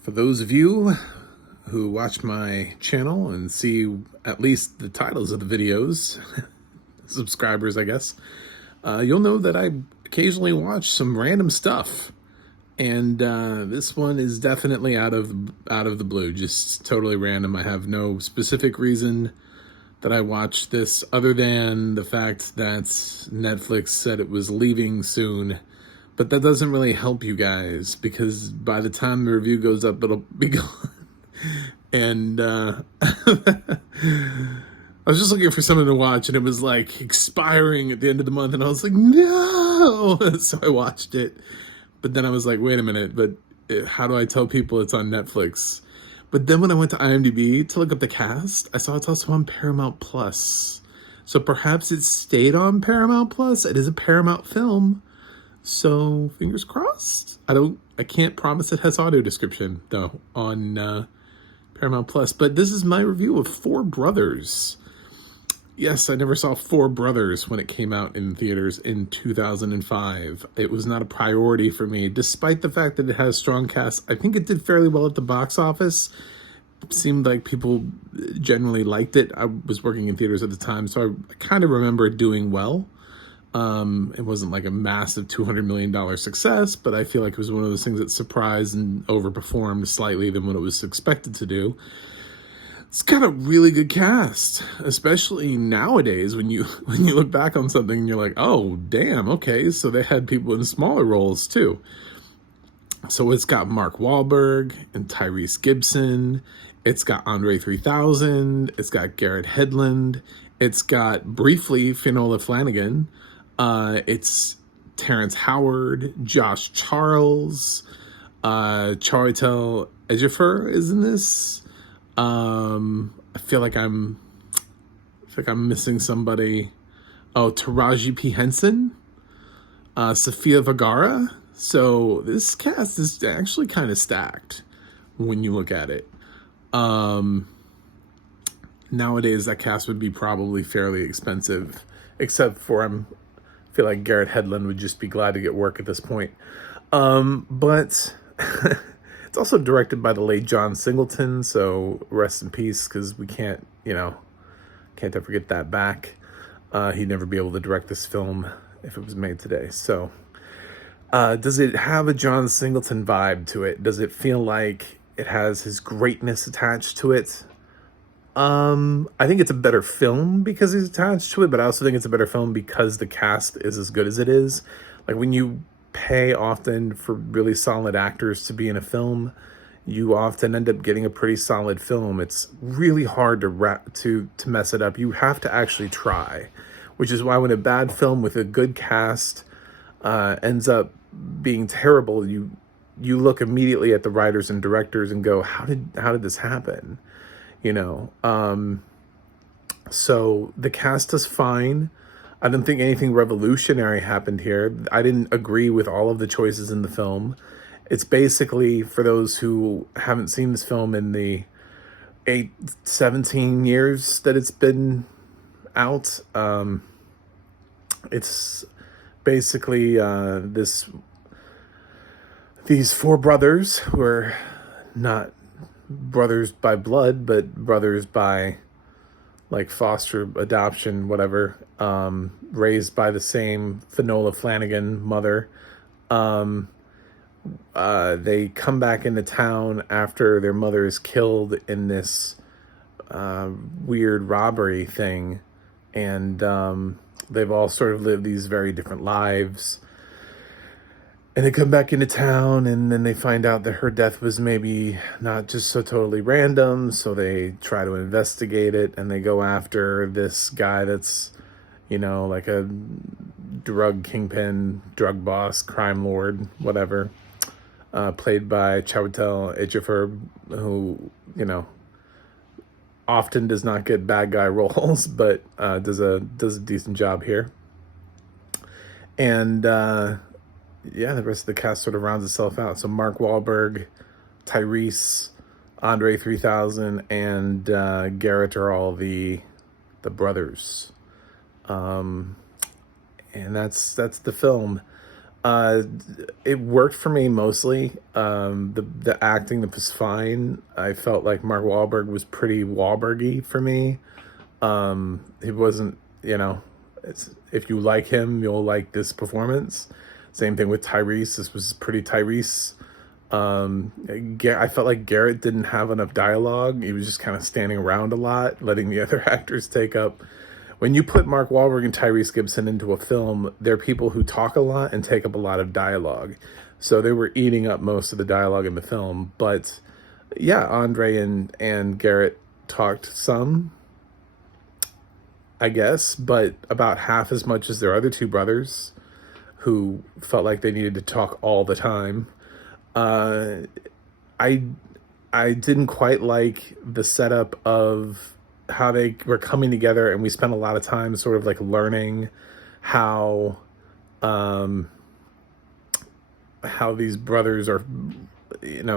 For those of you who watch my channel and see at least the titles of the videos, subscribers, I guess, you'll know that I occasionally watch some random stuff. And this one is definitely out of the blue, just totally random. I have no specific reason that I watched this other than the fact that Netflix said it was leaving soon. But that doesn't really help you guys, because by the time the review goes up, it'll be gone. And I was just looking for something to watch, and it was like expiring at the end of the month, and I was like, no! So I watched it. But then I was like, wait a minute, but how do I tell people it's on Netflix? But then when I went to IMDb to look up the cast, I saw it's also on Paramount Plus. So perhaps it stayed on Paramount Plus. It is a Paramount film. So fingers crossed. I can't promise it has audio description though on Paramount Plus. But this is my review of Four Brothers. Yes, I never saw Four Brothers when it came out in theaters in 2005. It was not a priority for me, despite the fact that it has a strong cast. I think it did fairly well at the box office. It seemed like people generally liked it. I was working in theaters at the time, so I kind of remember it doing well. It wasn't like a massive $200 million success, but I feel like it was one of those things that surprised and overperformed slightly than what it was expected to do. It's got a really good cast, especially nowadays when you look back on something and you're like, oh, damn, okay, so they had people in smaller roles too. So it's got Mark Wahlberg and Tyrese Gibson. It's got Andre 3000. It's got Garrett Hedlund. It's got, briefly, Finola Flanagan. It's Terrence Howard, Josh Charles, Chiwetel Ejiofor is in this. I feel like I'm missing somebody. Oh, Taraji P. Henson, Sofia Vergara. So this cast is actually kind of stacked when you look at it. Nowadays that cast would be probably fairly expensive, except for I feel like Garrett Hedlund would just be glad to get work at this point. But it's also directed by the late John Singleton, so rest in peace, because we can't ever get that back. He'd never be able to direct this film if it was made today. So does it have a John Singleton vibe to it? Does it feel like it has his greatness attached to it? I think it's a better film because he's attached to it, but I also think it's a better film because the cast is as good as it is. Like, when you pay often for really solid actors to be in a film, you often end up getting a pretty solid film. It's really hard to mess it up. You have to actually try, which is why when a bad film with a good cast ends up being terrible, you look immediately at the writers and directors and go, how did this happen? So the cast is fine. I don't think anything revolutionary happened here. I didn't agree with all of the choices in the film. It's basically, for those who haven't seen this film in the 17 years that it's been out, it's basically these four brothers who are not brothers by blood, but brothers by like foster adoption, whatever, raised by the same Finola Flanagan mother. They come back into town after their mother is killed in this weird robbery thing, and they've all sort of lived these very different lives. And they come back into town, and then they find out that her death was maybe not just so totally random, so they try to investigate it, and they go after this guy that's, like a drug kingpin, drug boss, crime lord, whatever, played by Chiwetel Ejiofor, who, often does not get bad guy roles, but does a decent job here. And yeah, the rest of the cast sort of rounds itself out. So Mark Wahlberg, Tyrese, Andre 3000, and Garrett are all the brothers. And that's the film. Uh, it worked for me mostly. The acting was fine. I felt like Mark Wahlberg was pretty Wahlbergy for me. He wasn't, if you like him, you'll like this performance. Same thing with Tyrese. This was pretty Tyrese. I felt like Garrett didn't have enough dialogue. He was just kind of standing around a lot, letting the other actors take up. When you put Mark Wahlberg and Tyrese Gibson into a film, they're people who talk a lot and take up a lot of dialogue. So they were eating up most of the dialogue in the film. But yeah, Andre and Garrett talked some, I guess, but about half as much as their other two brothers, who felt like they needed to talk all the time. Uh, I I didn't quite like the setup of how they were coming together, and we spent a lot of time sort of like learning how um, how these brothers are,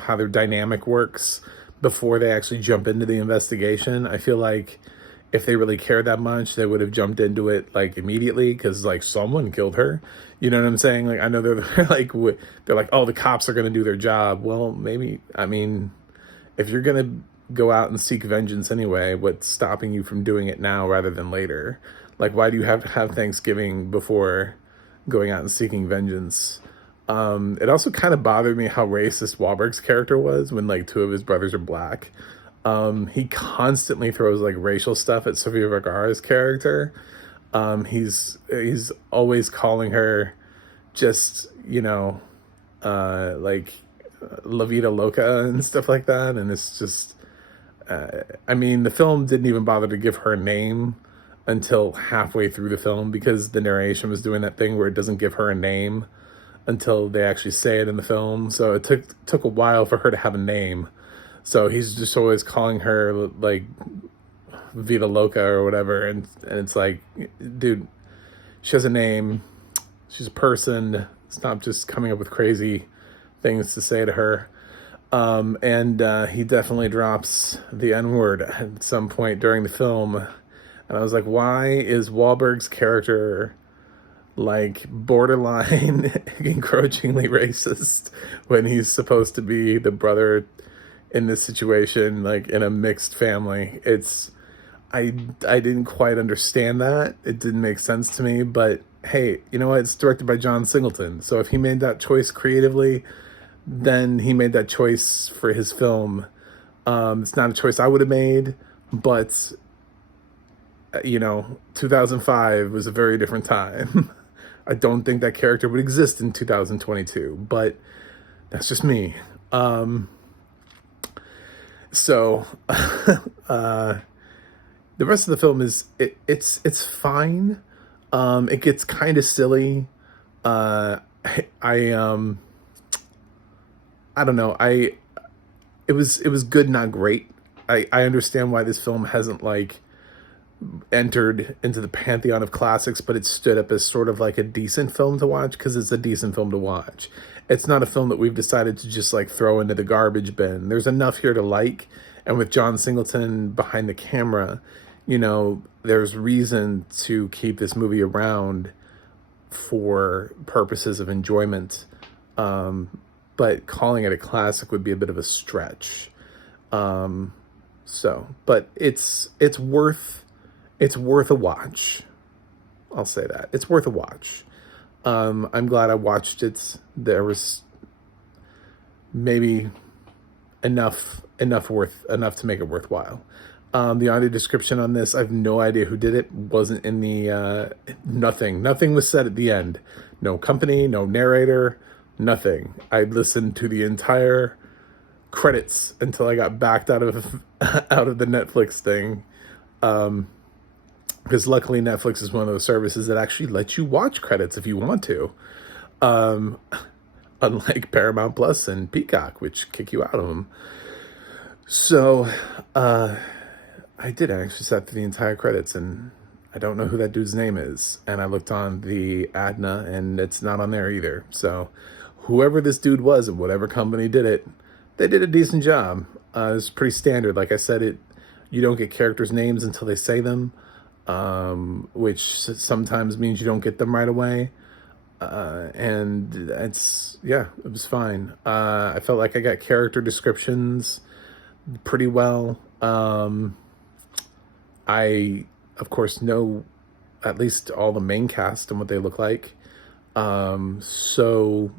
how their dynamic works before they actually jump into the investigation. I feel like if they really cared that much, they would have jumped into it like immediately, because like someone killed her. You know what I'm saying? Like I know they're like they're like, oh, the cops are going to do their job. Well, maybe, I mean, if you're going to go out and seek vengeance anyway, what's stopping you from doing it now rather than later? Like, why do you have to have Thanksgiving before going out and seeking vengeance? It also kind of bothered me how racist Wahlberg's character was when like two of his brothers are black. He constantly throws like racial stuff at Sofia Vergara's character. He's always calling her just, like La Vida Loca and stuff like that. And it's just, I mean, the film didn't even bother to give her a name until halfway through the film, because the narration was doing that thing where it doesn't give her a name until they actually say it in the film. So it took a while for her to have a name. So he's just always calling her like Vida Loca or whatever, and it's like, dude, she has a name. She's a person. Stop just coming up with crazy things to say to her. And he definitely drops the N-word at some point during the film. And I was like, why is Wahlberg's character like borderline encroachingly racist when he's supposed to be the brother in this situation, like in a mixed family? I didn't quite understand that. It didn't make sense to me, but hey, you know what? It's directed by John Singleton. So if he made that choice creatively, then he made that choice for his film. It's not a choice I would have made, but 2005 was a very different time. I don't think that character would exist in 2022, but that's just me. So the rest of the film is it's fine. It gets kind of silly. I I don't know. It was good, not great. I understand why this film hasn't like entered into the pantheon of classics, but it stood up as sort of like a decent film to watch, because it's a decent film to watch. It's not a film that we've decided to just like throw into the garbage bin. There's enough here to like, and with John Singleton behind the camera, there's reason to keep this movie around for purposes of enjoyment. But calling it a classic would be a bit of a stretch. But it's worth a watch. I'll say that. It's worth a watch. I'm glad I watched it. There was maybe enough to make it worthwhile. The audio description on this, I have no idea who did it. Wasn't in the nothing was said at the end. No company, no narrator, nothing. I listened to the entire credits until I got backed out of the Netflix thing. Because luckily Netflix is one of those services that actually lets you watch credits if you want to. Unlike Paramount Plus and Peacock, which kick you out of them. So, I did actually sat through the entire credits, and I don't know who that dude's name is. And I looked on the ADNA, and it's not on there either. So, whoever this dude was and whatever company did it, they did a decent job. It's pretty standard. Like I said, you don't get characters' names until they say them, which sometimes means you don't get them right away. And yeah, it was fine. I felt like I got character descriptions pretty well. I, of course, know at least all the main cast and what they look like. So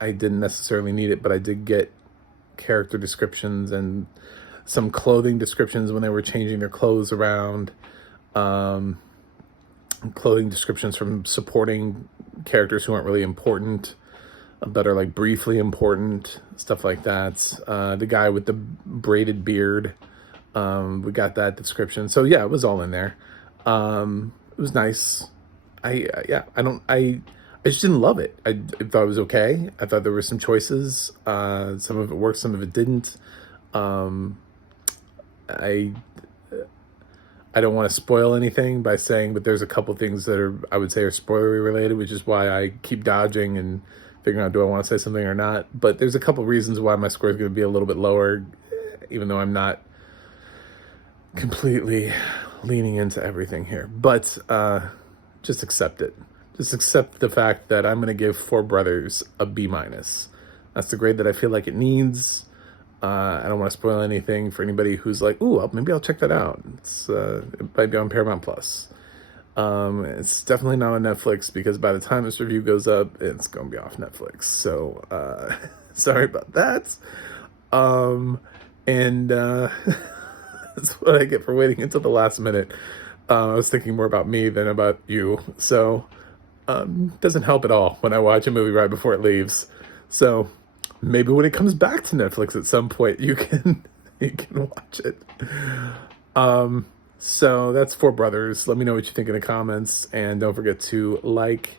I didn't necessarily need it, but I did get character descriptions and some clothing descriptions when they were changing their clothes around. Clothing descriptions from supporting characters who aren't really important, but are like briefly important, stuff like that. The guy with the braided beard, we got that description. So yeah, it was all in there. It was nice. I just didn't love it. I thought it was okay. I thought there were some choices. Some of it worked, some of it didn't. I I don't want to spoil anything by saying, but there's a couple things that I would say are spoilery related, which is why I keep dodging and figuring out, do I want to say something or not? But there's a couple reasons why my score is going to be a little bit lower, even though I'm not completely leaning into everything here. But just accept it. Just accept the fact that I'm going to give Four Brothers a B-. That's the grade that I feel like it needs. I don't want to spoil anything for anybody who's like, ooh, maybe I'll check that out. It might be on Paramount Plus. It's definitely not on Netflix, because by the time this review goes up, it's going to be off Netflix. So, sorry about that. And that's what I get for waiting until the last minute. I was thinking more about me than about you. So, doesn't help at all when I watch a movie right before it leaves. So, maybe when it comes back to Netflix at some point, you can watch it. So that's Four Brothers. Let me know what you think in the comments, and don't forget to like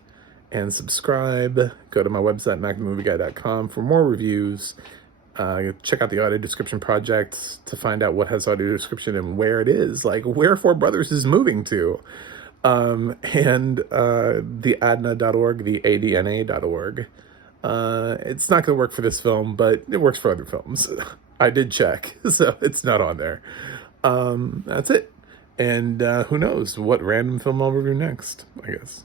and subscribe. Go to my website, macthemovieguy.com, for more reviews. Check out the audio description project to find out what has audio description and where it is, like where Four Brothers is moving to. And the adna.org, the adna.org. It's not going to work for this film, but it works for other films. I did check, so it's not on there. That's it. And who knows what random film I'll review next, I guess.